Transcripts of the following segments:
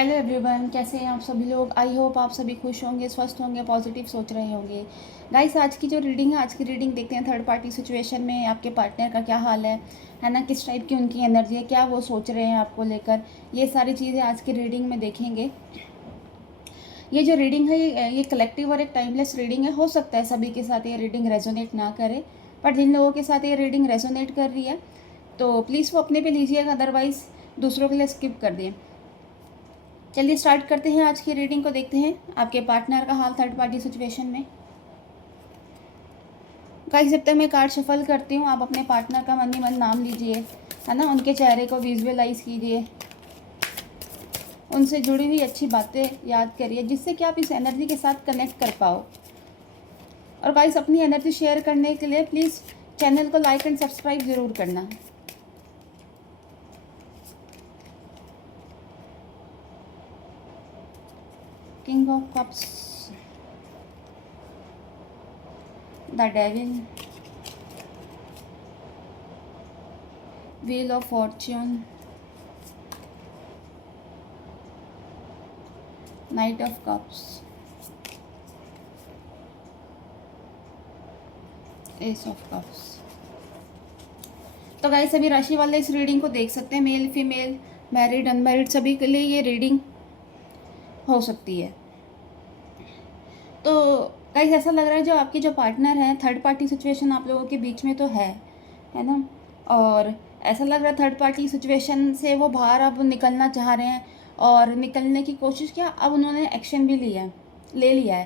Hello everyone, कैसे हैं आप सभी लोग। आई होप आप सभी खुश होंगे, स्वस्थ होंगे, पॉजिटिव सोच रहे होंगे। गाइस, आज की जो रीडिंग है, आज की रीडिंग देखते हैं थर्ड पार्टी सिचुएशन में आपके पार्टनर का क्या हाल है ना, किस टाइप की उनकी एनर्जी है, क्या वो सोच रहे हैं आपको लेकर। ये सारी चीज़ें आज की रीडिंग में देखेंगे। ये जो रीडिंग है ये कलेक्टिव और एक टाइमलेस रीडिंग है। हो सकता है सभी के साथ ये रीडिंग रेजोनेट ना करे, पर जिन लोगों के साथ ये रीडिंग रेजोनेट कर रही है तो प्लीज़ वो अपने पे लीजिएगा, अदरवाइज़ दूसरों के लिए स्किप कर दें। चलिए स्टार्ट करते हैं आज की रीडिंग को। देखते हैं आपके पार्टनर का हाल थर्ड पार्टी सिचुएशन में। गाइस, जब तक मैं कार्ड शफल करती हूँ, आप अपने पार्टनर का मन ही मन नाम लीजिए, है ना। उनके चेहरे को विजुअलाइज कीजिए, उनसे जुड़ी हुई अच्छी बातें याद करिए, जिससे कि आप इस एनर्जी के साथ कनेक्ट कर पाओ। और गाइस, अपनी एनर्जी शेयर करने के लिए प्लीज़ चैनल को लाइक एंड सब्सक्राइब ज़रूर करना। King of cups, the devil, wheel of Fortune, night of cups, S of cups. तो गाइस, सभी राशि वाले इस रीडिंग को देख सकते हैं। मेल फीमेल, मैरिड अनमैरिड, सभी के लिए ये रीडिंग हो सकती है। तो गाइस, ऐसा लग रहा है जो आपके जो पार्टनर हैं, थर्ड पार्टी सिचुएशन आप लोगों के बीच में तो है ना। और ऐसा लग रहा है थर्ड पार्टी सिचुएशन से वो बाहर अब निकलना चाह रहे हैं, और निकलने की कोशिश किया, अब उन्होंने एक्शन भी ले लिया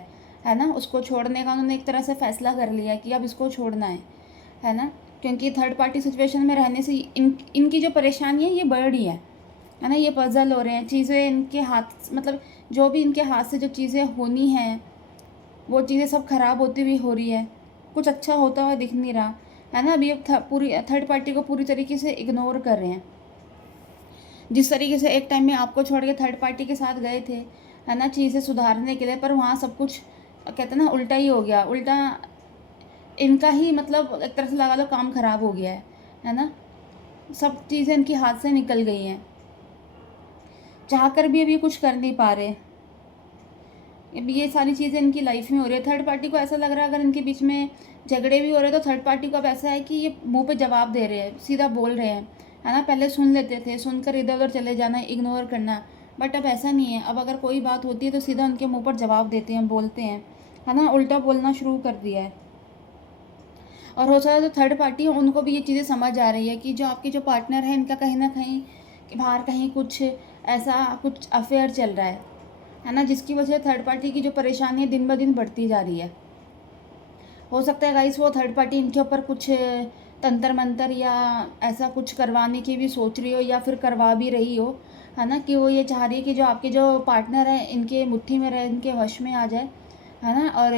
है ना। उसको छोड़ने का उन्होंने एक तरह से फैसला कर लिया है कि अब इसको छोड़ना है ना। क्योंकि थर्ड पार्टी सिचुएशन में रहने से इनकी जो परेशानी है ये बढ़ रही है ना। ये पजल हो रहे हैं, चीज़ें इनके हाथ, मतलब जो भी इनके हाथ से जो चीज़ें होनी हैं वो चीज़ें सब ख़राब होती हुई हो रही है, कुछ अच्छा होता हुआ दिख नहीं रहा है ना। अभी अब पूरी थर्ड पार्टी को पूरी तरीके से इग्नोर कर रहे हैं। जिस तरीके से एक टाइम में आपको छोड़ के थर्ड पार्टी के साथ गए थे, है ना, चीज़ें सुधारने के लिए, पर वहाँ सब कुछ कहते हैं ना उल्टा ही हो गया। उल्टा इनका ही, मतलब एक तरह से लगा लो काम ख़राब हो गया है ना। सब चीज़ें इनकी हाथ से निकल गई हैं, चाह कर भी अभी कुछ कर नहीं पा रहे। ये सारी चीज़ें इनकी लाइफ में हो रही है। थर्ड पार्टी को ऐसा लग रहा है अगर इनके बीच में झगड़े भी हो रहे हैं तो थर्ड पार्टी को अब ऐसा है कि ये मुंह पे जवाब दे रहे हैं, सीधा बोल रहे हैं, है ना। पहले सुन लेते थे, सुनकर इधर उधर चले जाना, इग्नोर करना, बट अब ऐसा नहीं है। अब अगर कोई बात होती है तो सीधा उनके मुँह पर जवाब देते हैं, बोलते हैं, है ना। उल्टा बोलना शुरू कर दिया है। और हो सकता है जो थर्ड पार्टी है उनको भी ये चीज़ें समझ आ रही है कि जो आपके जो पार्टनर है इनका कहीं ना कहीं कि बाहर कहीं कुछ ऐसा कुछ अफेयर चल रहा है ना, जिसकी वजह से थर्ड पार्टी की जो परेशानी है दिन ब दिन बढ़ती जा रही है। हो सकता है गाइस वो थर्ड पार्टी इनके ऊपर कुछ तंत्र मंतर या ऐसा कुछ करवाने की भी सोच रही हो, या फिर करवा भी रही हो, है ना। कि वो ये चाह रही है कि जो आपके जो पार्टनर है इनके मुट्ठी में रहे, इनके वश में आ जाए, है ना। और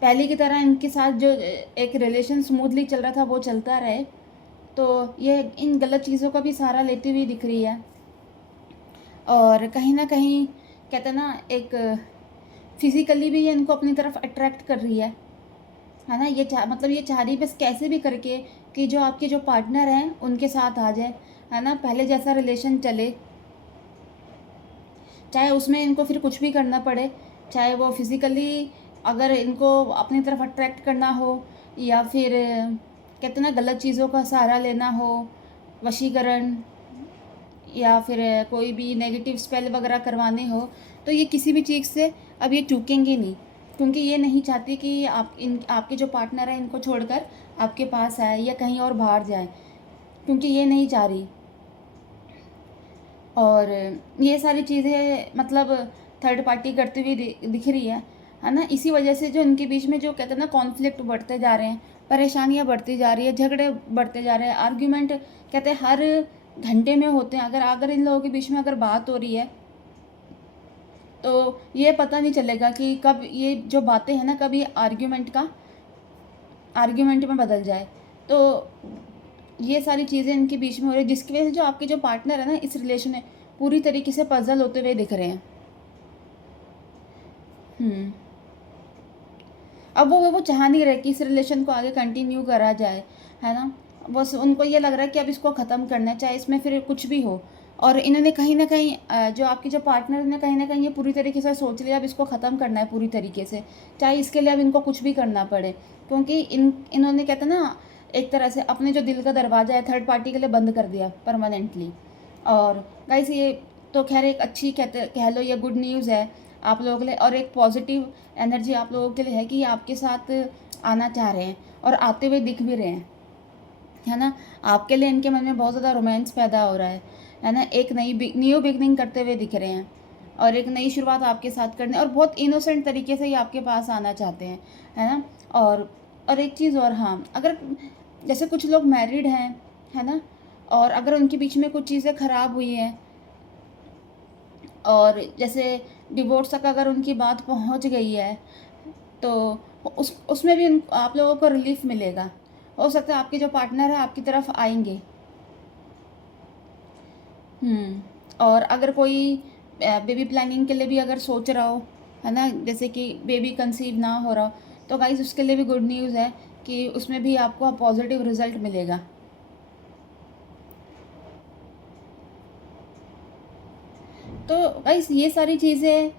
पहले की तरह इनके साथ जो एक रिलेशन स्मूथली चल रहा था वो चलता रहे। तो ये इन गलत चीज़ों का भी सहारा लेती हुई दिख रही है। और कहीं ना कहीं कहते हैं ना एक फिज़िकली भी ये इनको अपनी तरफ अट्रैक्ट कर रही है ना। ये मतलब ये चाह रही बस कैसे भी करके कि जो आपके जो पार्टनर हैं उनके साथ आ जाए, है ना। पहले जैसा रिलेशन चले, चाहे उसमें इनको फिर कुछ भी करना पड़े, चाहे वो फिज़िकली अगर इनको अपनी तरफ अट्रैक्ट करना हो, या फिर कहते ना गलत चीज़ों का सहारा लेना हो, वशीकरण, या फिर कोई भी नेगेटिव स्पेल वगैरह करवाने हो, तो ये किसी भी चीज़ से अब ये चूकेंगे नहीं। क्योंकि ये नहीं चाहती कि आपके जो पार्टनर है इनको छोड़कर आपके पास आए या कहीं और बाहर जाए, क्योंकि ये नहीं चाह रही। और ये सारी चीज़ें मतलब थर्ड पार्टी करती हुई दिख रही है ना। इसी वजह से जो इनके बीच में जो कहते हैं ना कॉन्फ्लिक्ट बढ़ते जा रहे हैं, परेशानियां बढ़ती जा रही है, झगड़े बढ़ते जा रहे हैं, आर्ग्यूमेंट कहते हैं हर घंटे में होते हैं। अगर अगर इन लोगों के बीच में अगर बात हो रही है तो ये पता नहीं चलेगा कि कब ये जो बातें हैं ना, कब ये आर्ग्यूमेंट में बदल जाए। तो ये सारी चीज़ें इनके बीच में हो रही है, जिसकी वजह से जो आपके जो पार्टनर है ना इस रिलेशन में पूरी तरीके से पजल होते हुए दिख रहे हैं। अब वो चाह नहीं रहे कि इस रिलेशन को आगे कंटिन्यू करा जाए, है ना। बस उनको ये लग रहा है कि अब इसको ख़त्म करना है, चाहे इसमें फिर कुछ भी हो। और इन्होंने कहीं ना कहीं जो आपके जो पार्टनर ने कहीं ना कहीं ये पूरी तरीके से सोच लिया अब इसको ख़त्म करना है पूरी तरीके से, चाहे इसके लिए अब इनको कुछ भी करना पड़े, क्योंकि इन्होंने कहते हैं ना एक तरह से अपने जो दिल का दरवाज़ा है थर्ड पार्टी के लिए बंद कर दिया परमानेंटली। और गाइस ये तो खैर एक अच्छी कह लो ये गुड न्यूज़ है आप लोगों के लिए, और एक पॉजिटिव एनर्जी आप लोगों के लिए है कि ये आपके साथ आना चाह रहे हैं और आते हुए दिख भी रहे हैं, है ना। आपके लिए इनके मन में बहुत ज़्यादा रोमांस पैदा हो रहा है ना। एक न्यू बिगनिंग करते हुए दिख रहे हैं और एक नई शुरुआत आपके साथ करने, और बहुत इनोसेंट तरीके से ये आपके पास आना चाहते हैं, है ना। और एक चीज़ और, हाँ, अगर जैसे कुछ लोग मैरिड हैं, है ना, और अगर उनके बीच में कुछ चीज़ें ख़राब हुई हैं और जैसे डिवोर्स तक अगर उनकी बात पहुंच गई है तो उसमें भी आप लोगों को रिलीफ मिलेगा। हो सकता है आपके जो पार्टनर है आपकी तरफ आएंगे। और अगर कोई बेबी प्लानिंग के लिए भी अगर सोच रहा हो, है ना, जैसे कि बेबी कंसीव ना हो रहा हो, तो गाइस उसके लिए भी गुड न्यूज़ है कि उसमें भी आपको पॉजिटिव रिजल्ट मिलेगा। तो गाइस ये सारी चीज़ें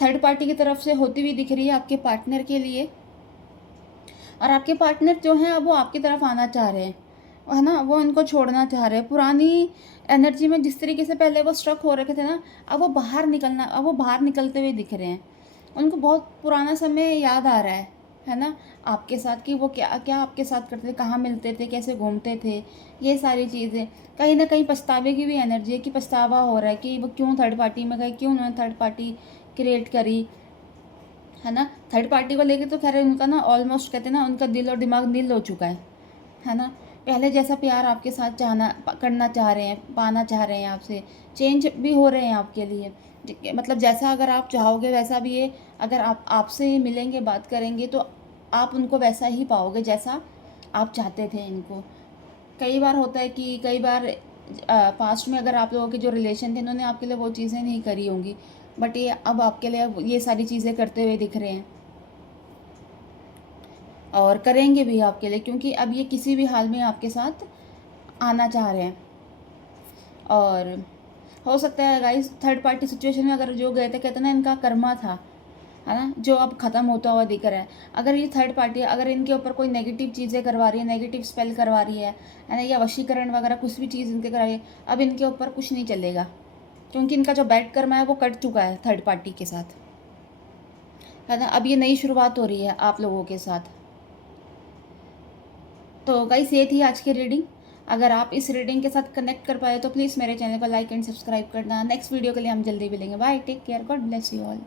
थर्ड पार्टी की तरफ से होती हुई दिख रही है आपके पार्टनर के लिए, और आपके पार्टनर जो हैं अब वो आपकी तरफ आना चाह रहे हैं, है ना, वो इनको छोड़ना चाह रहे हैं। पुरानी एनर्जी में जिस तरीके से पहले वो स्ट्रक हो रखे थे ना, अब वो बाहर निकलते हुए दिख रहे हैं। उनको बहुत पुराना समय याद आ रहा है ना, आपके साथ कि वो क्या क्या आपके साथ करते थे, कहाँ मिलते थे, कैसे घूमते थे, ये सारी चीज़ें। कहीं ना कहीं पछतावे की भी एनर्जी है कि पछतावा हो रहा है कि वो क्यों थर्ड पार्टी में गए, क्यों उन्होंने थर्ड पार्टी क्रिएट करी, है ना। थर्ड पार्टी को लेके तो खैर उनका ना ऑलमोस्ट कहते हैं ना उनका दिल और दिमाग नील हो चुका है ना। पहले जैसा प्यार आपके साथ करना चाह रहे हैं, पाना चाह रहे हैं आपसे, चेंज भी हो रहे हैं आपके लिए, मतलब जैसा अगर आप चाहोगे वैसा भी ये अगर आप आपसे मिलेंगे बात करेंगे तो आप उनको वैसा ही पाओगे जैसा आप चाहते थे इनको। कई बार होता है कि कई बार पास्ट में अगर आप लोगों के जो रिलेशन थे इन्होंने आपके लिए वो चीज़ें नहीं करी होंगी, बट ये अब आपके लिए ये सारी चीज़ें करते हुए दिख रहे हैं और करेंगे भी आपके लिए, क्योंकि अब ये किसी भी हाल में आपके साथ आना चाह रहे हैं। और हो सकता है गाइस थर्ड पार्टी सिचुएशन में अगर जो गए थे कहते ना इनका कर्मा था, है ना, जो अब ख़त्म होता हुआ दिख रहा है। अगर ये थर्ड पार्टी अगर इनके ऊपर कोई नेगेटिव चीज़ें करवा रही है, नेगेटिव स्पेल करवा रही है ना, या वशीकरण वगैरह कुछ भी चीज़ इनके करा रही है, अब इनके ऊपर कुछ नहीं चलेगा, क्योंकि इनका जो बैड कर्मा है वो कट चुका है थर्ड पार्टी के साथ, है ना। अब ये नई शुरुआत हो रही है आप लोगों के साथ। तो गाइस ये थी आज की रीडिंग। अगर आप इस रीडिंग के साथ कनेक्ट कर पाए तो प्लीज़ मेरे चैनल को लाइक एंड सब्सक्राइब करना। नेक्स्ट वीडियो के लिए हम जल्दी मिलेंगे। Bye, take care, God bless you all.